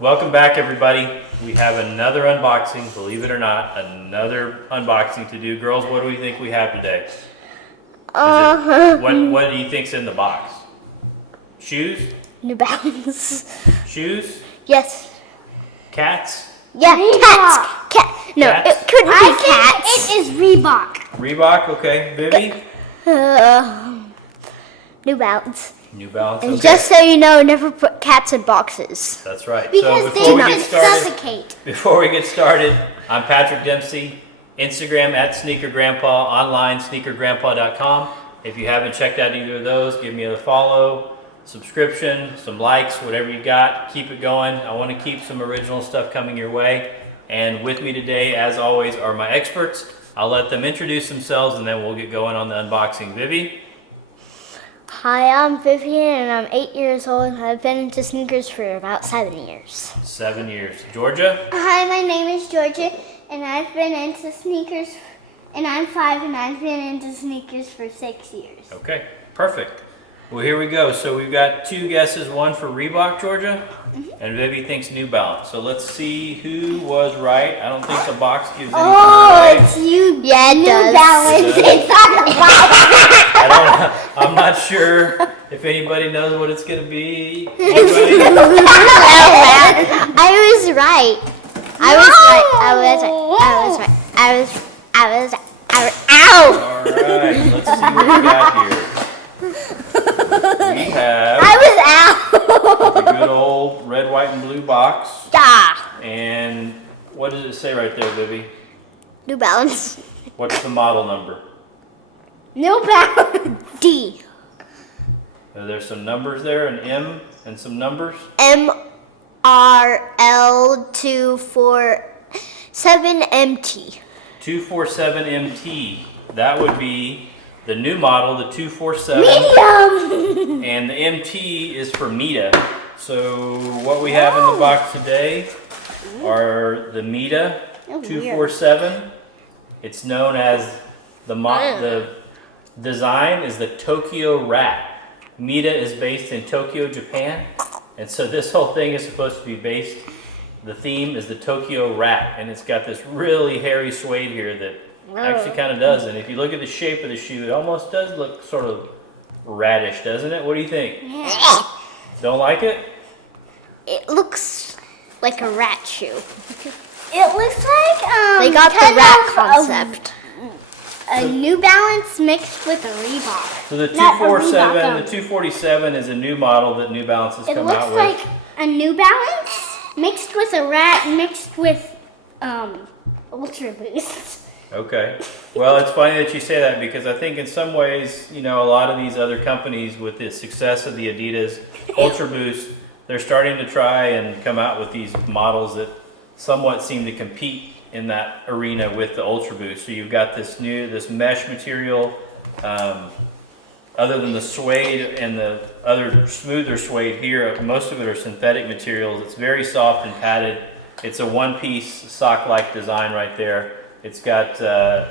Welcome back, everybody. We have another unboxing, believe it or not, another unboxing to do. Girls, what do we think we have today? What do you think's in the box? Shoes? New Balance. Shoes? Yes. Cats? Yeah, cats. Cat. No, Cats? it couldn't be cats. It is Reebok. Reebok, okay. Vivi? New Balance. New Balance, And okay. just so you know, never put cats in boxes. That's right. Because So before we they get would started, suffocate. Before we get started, I'm Patrick Dempsey, Instagram at Sneaker Grandpa, online sneakergrandpa.com. If you haven't checked out either of those, give me a follow, subscription, some likes, whatever you got. Keep it going. I want to keep some original stuff coming your way. And with me today, as always, are my experts. I'll let them introduce themselves and then we'll get going on the unboxing. Vivi? Hi, I'm Vivian and I'm 8 years old and I've been into sneakers for about 7 years. 7 years. Georgia? Hi, my name is Georgia, and I've been into sneakers, and I'm 5, and I've been into sneakers for 6 years. Okay, perfect. Well, here we go. So we've got two guesses, one for Reebok, Georgia, and Vivi thinks New Balance. So let's see who was right. I don't think the box gives anything away. It's you. Yeah, it New does. Balance. It does. It's on the box. I'm not sure if anybody knows what it's going to be. Anybody? I was right. I was right. I was right. I was right. I was right. Ow! All right, let's see what we got here. We have I was out. the good old red, white, and blue box. Yeah. And what does it say right there, Vivi? New Balance. What's the model number? New Balance. D. There's some numbers there, an M and some numbers. MRL247MT. 247MT. That would be the new model, the 247. Medium. And the MT is for Meta. So what we have in the box today are the Meta 247. It's known as the design is the Tokyo Rat. Meta is based in Tokyo, Japan. And so this whole thing is supposed to be based, the theme is the Tokyo Rat. And it's got this really hairy suede here that actually kind of does. And if you look at the shape of the shoe, it almost does look sort of radish, doesn't it? What do you think? Don't like it? It looks like a rat shoe. It looks like They got the kind rat of concept. A New Balance mixed with a Reebok. So the Not a 247, Reebok, the 247 is a new model that New Balance has It come looks out with. like a New Balance mixed with a rat mixed with Ultra Boost. Okay. Well, it's funny that you say that because I think in some ways, you know, a lot of these other companies with the success of the Adidas Ultra Boost, they're starting to try and come out with these models that somewhat seem to compete in that arena with the Ultra Boost. So you've got this mesh material, other than the suede and the other smoother suede here, most of it are synthetic materials. It's very soft and padded. It's a one-piece sock-like design right there. It's got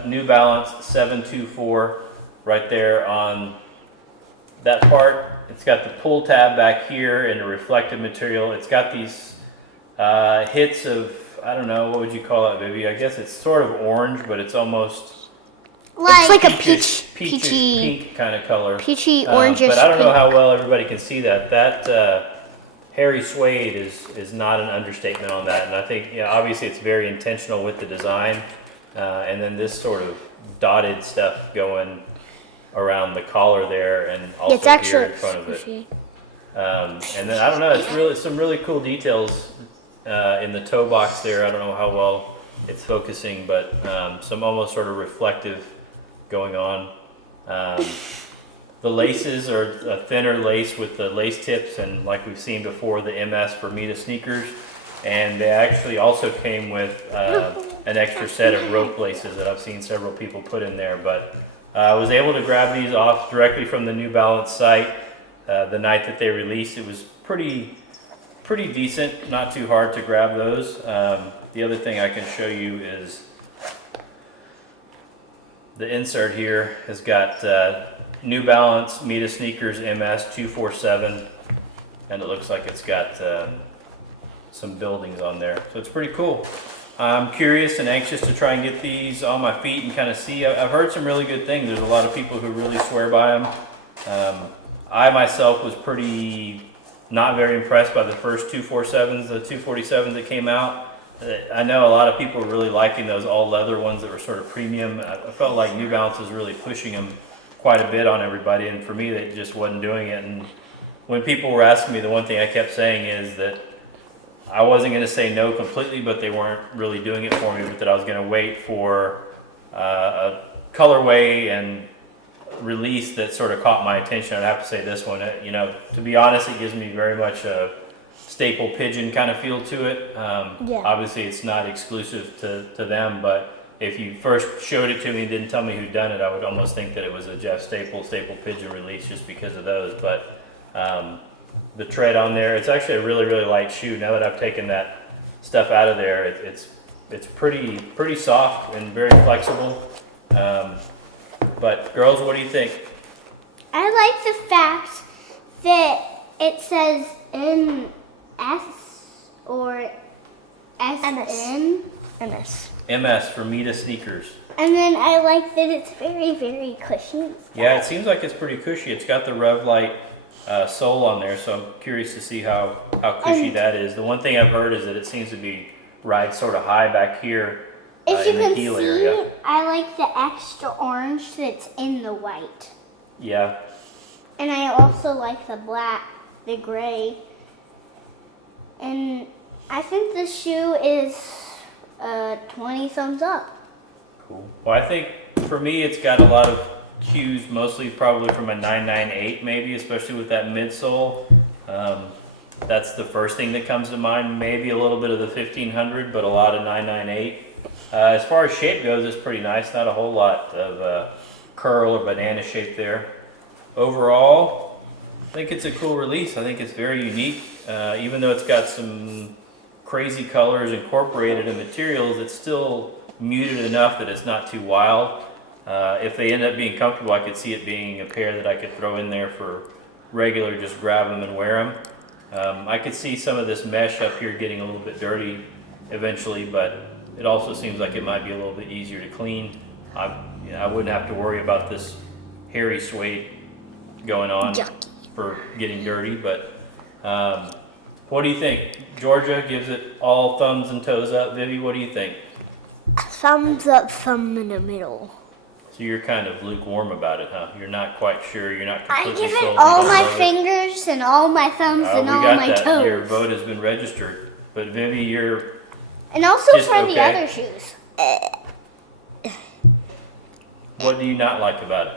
New Balance 724 right there on that part. It's got the pull tab back here in a reflective material. It's got these hits of, I don't know, what would you call that, Vivi? I guess it's sort of orange, but it's almost It's like a peachish peachy, pink kind of color. peachy, orangish But I don't know pink. how well everybody can see that. That hairy suede is not an understatement on that. And I think, obviously it's very intentional with the design. And then this sort of dotted stuff going around the collar there and also It's actually here in front of it. squishy. And then I don't know, it's some really cool details in the toe box there. I don't know how well it's focusing, but some almost sort of reflective going on. The laces are a thinner lace with the lace tips, and like we've seen before, the MS for Meta sneakers. And they actually also came with an extra set of rope laces that I've seen several people put in there. But I was able to grab these off directly from the New Balance site the night that they released. It was pretty decent, not too hard to grab those. The other thing I can show you is the insert here has got New Balance Meta Sneakers MS 247, and it looks like it's got some buildings on there. So it's pretty cool. I'm curious and anxious to try and get these on my feet and kind of see. I've heard some really good things. There's a lot of people who really swear by them. I myself was not very impressed by the first 247s, the 247s that came out. I know a lot of people were really liking those all leather ones that were sort of premium. I felt like New Balance was really pushing them quite a bit on everybody, and for me, they just wasn't doing it. And when people were asking me, the one thing I kept saying is that I wasn't going to say no completely, but they weren't really doing it for me, but that I was going to wait for a colorway and release that sort of caught my attention. I'd have to say this one, you know, to be honest, it gives me very much a staple pigeon kind of feel to it. Yeah. Obviously it's not exclusive to them, but if you first showed it to me and didn't tell me who'd done it, I would almost think that it was a Jeff staple pigeon release just because of those. But the tread on there, it's actually a really, really light shoe. Now that I've taken that stuff out of there, it's pretty soft and very flexible. But girls, what do you think? I like the fact that it says MS or SN. MS. MS for Mita sneakers. And then I like that it's very, very cushy. Yeah, it seems like it's pretty cushy. It's got the Revlite sole on there, so I'm curious to see how cushy that is. The one thing I've heard is that it seems to be ride sort of high back here If you in the can heel see, area. I like the extra orange that's in the white. Yeah, And I also like the black, the gray. And I think the shoe is 20 thumbs up. cool. Well, I think for me it's got a lot of cues, mostly probably from a 998 maybe, especially with that midsole. That's the first thing that comes to mind. Maybe a little bit of the 1500, but a lot of 998. As far as shape goes, it's pretty nice. Not a whole lot of curl or banana shape there. Overall, I think it's a cool release. I think it's very unique. Even though it's got some crazy colors incorporated in materials, it's still muted enough that it's not too wild. If they end up being comfortable, I could see it being a pair that I could throw in there for regular, just grab them and wear them. I could see some of this mesh up here getting a little bit dirty eventually, but it also seems like it might be a little bit easier to clean. I wouldn't have to worry about this hairy suede going on for getting dirty, but what do you think? Georgia gives it all thumbs and toes up. Vivi, what do you think? Thumbs up, thumb in the middle. So you're kind of lukewarm about it, huh? You're not quite sure. You're not I completely give sold. it all You don't my love it? fingers and all my thumbs and We all got my that. toes. Your vote has been registered. But Vivi, you're And also Just for the okay. other shoes. what do you not like about it?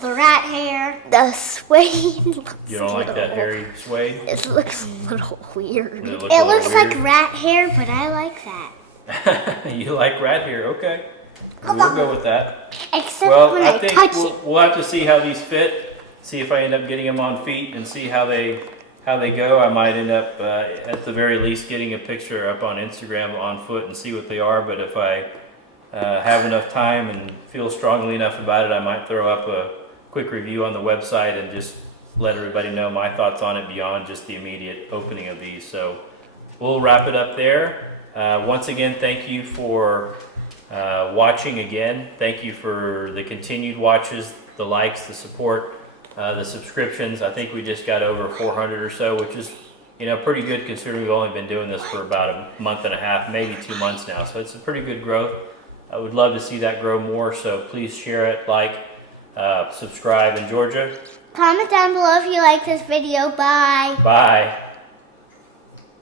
The rat hair. The suede looks You don't like that hairy suede? It looks a little weird. Does look a It little looks weird? like rat hair, but I like that. You like rat hair, okay. We'll go with that. Except Well, when I I think touch we'll, it. we'll have to see how these fit, see if I end up getting them on feet and see how they go. I might end up, at the very least, getting a picture up on Instagram on foot and see what they are. But if I have enough time and feel strongly enough about it, I might throw up a quick review on the website and just let everybody know my thoughts on it beyond just the immediate opening of these. So we'll wrap it up there. Once again, thank you for watching again. Thank you for the continued watches, the likes, the support, the subscriptions. I think we just got over 400 or so, which is, you know, pretty good considering we've only been doing this for about a month and a half, maybe 2 months now. So it's a pretty good growth. I would love to see that grow more. So please share it, like, subscribe. And Georgia, Comment down below if you like this video. Bye. bye.